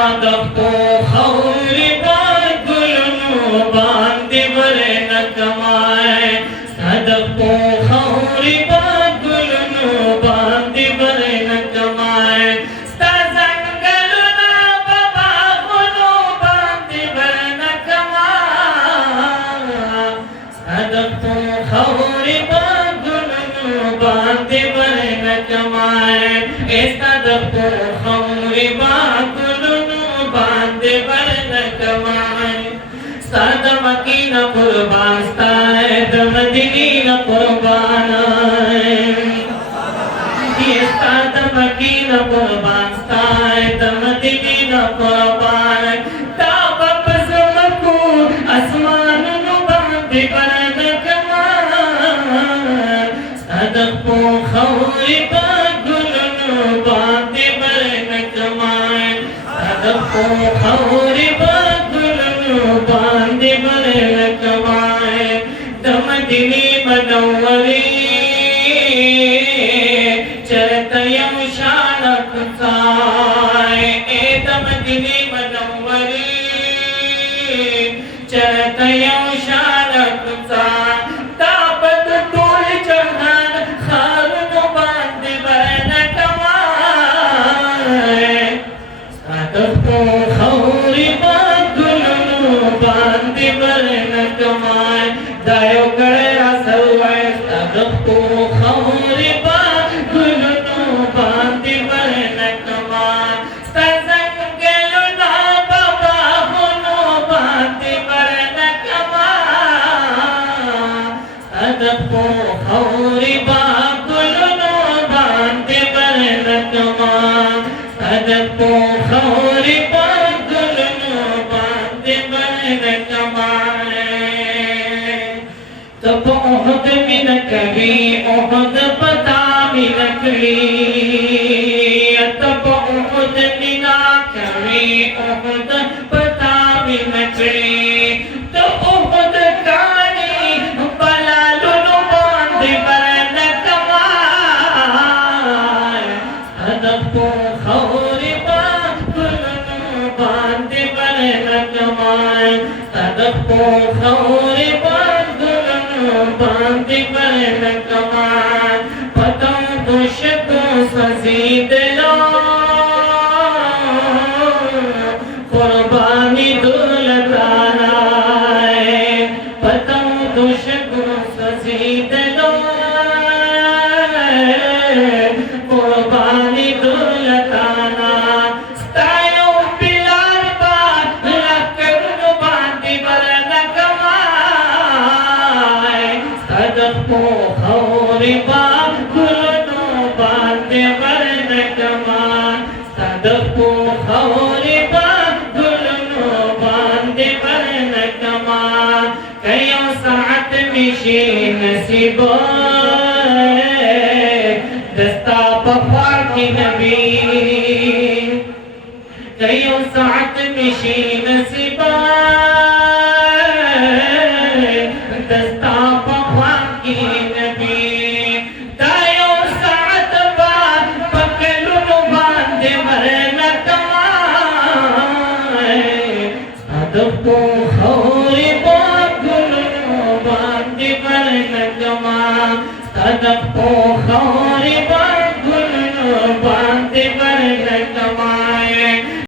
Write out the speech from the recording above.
सादको खौरी बागुलनु बांधे बरे न कमाए सादको खौरी बागुलनु बांधे बरे न कमाए sta zangalu na baba guno बांधे बरे न कमाए सादको खौरी बागुलनु बांधे बरे न कमाए सादको खौरी बागुलनु बांधे बरे न कमाए सादा मकीना कुर्बान स्ताए दमदीना कुर्बान ये सादा मकीना कुर्बान स्ताए दमदीना कुर्बान ताबब ज़मकू आसमान नु बांधे बरे न कमाए सादको खौरी बागुलनु बांधे बरे न कमाए सादको खौरी बांधे बरे न कमाए दमदीनी मनव्वरी चरतयम शानक साए दमदीनी मनव्वरी चरतयम शानक साए ताबत तोल जहान खारुन बांधे बरे न कमाए सादको खौरी बांधे बरे न कमाए दायो गया सवाए सादको खौरी बागुलनु बांधे बरे न कमाए सजंगलु ना बाबा गुनो बांधे बरे न कमाए सादको खौरी बागुलनु बांधे बरे न कमाए सादको खौरी बागुलनु बांधे बरे न कमाए तब ओहद में न कभी ओहद पता में नकली तब ओहद में न कभी ओहद पता में नकली तो ओहद कानी बलालुनु बांधे बरे न कमाए सादको खौरी बागुलनु बांधे बरे न कमाए सादको खौरी बांधे बरे न कमाए पतंग दुशको सजीद लो कुर्बानी दुलताना पतंग दुशको सजीद लो कुर्बानी दुलताना स्तायो बिलाल बात लकरनु बांधे बरे न कमाए सादको खौरी बागुलनु बांधे बरे न कमाए सादको खौरी बागुलनु बांधे बरे न कमाए कयो साथ मिशी नसीबो दस्ता पफा की नबी कयो साथ मिशी नसीबा दस्ता पफा की नबी तायो साथ बार पकलुनु बांधे बरे न कमाए सादको खौरी बागुलनु बांधे बरे न कमाए सादको खौरी